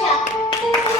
小猪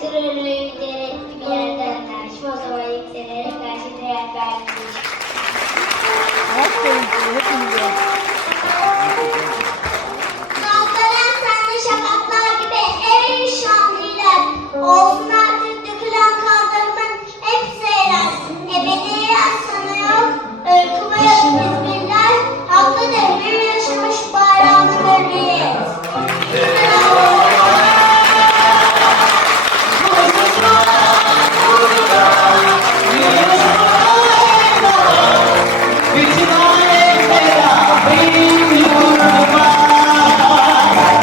Kırılır giderek bir yerden tartışma o zaman yükselerek karşı değer vermiş. Aferin size.